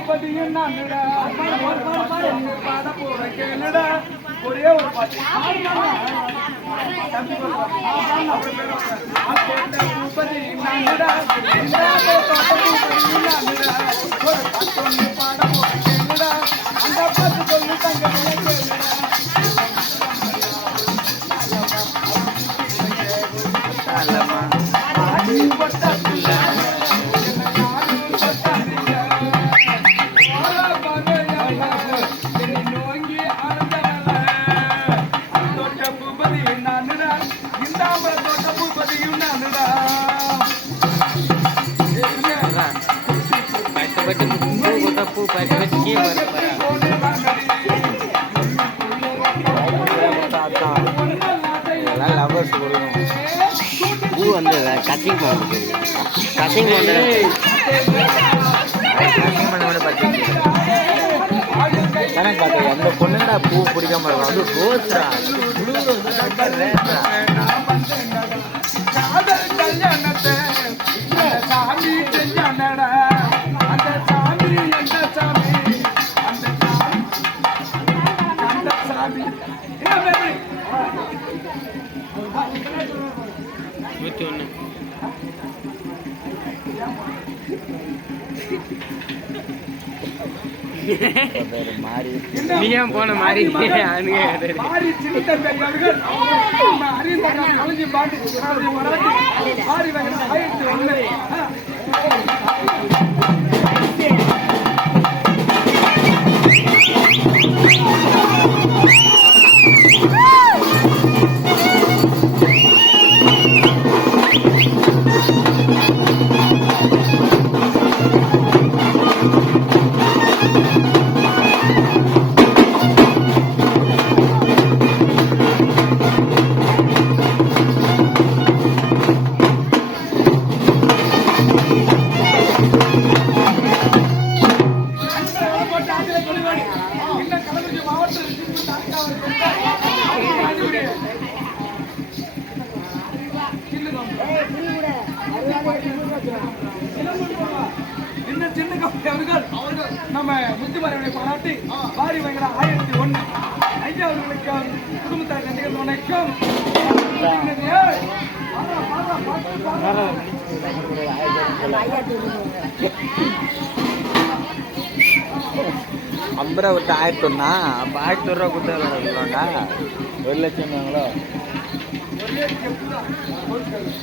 பூபதியும் நானுடா பாட போற கேளுடா ஒரே ஒரு பாட்டு பூபதி நானுடா பூபதியும் நானுடா ஒரு பாட்டு பாட போற கேளுடா அந்த பாட்டு சொல்லு தங்க பூ வந்து கட்டிங் பண்ண கட்டிங் பண்ண கணக்கு பார்த்தேன் அந்த பொண்ணுடா பூ பிடிக்காம இருக்கும் அது ரோஸ்ரா சாமி செஞ்சானடா அந்த சாமி எந்த சாமி அந்த சாமி 101 மாறி நீ ஏன் போன மாறி மாறி சின்ன தம்பி அவர்கள் அறிந்த கலைஞி பாட்டு மாறி ஆயிரத்தி ஒன்று நம்ம முத்துமாரியை பாராட்டி வாரி வயங்கட 1001 ஐயா அவர்களுக்கு குடும்பத்தார் நன்றிகள் வணக்கம். ஐம்பது ரூபா விட்டு 1001 அப்போ 1000 ரூபா கொடுத்தாங்க 1 லட்சம் வாங்களோ ஒரு லட்சம்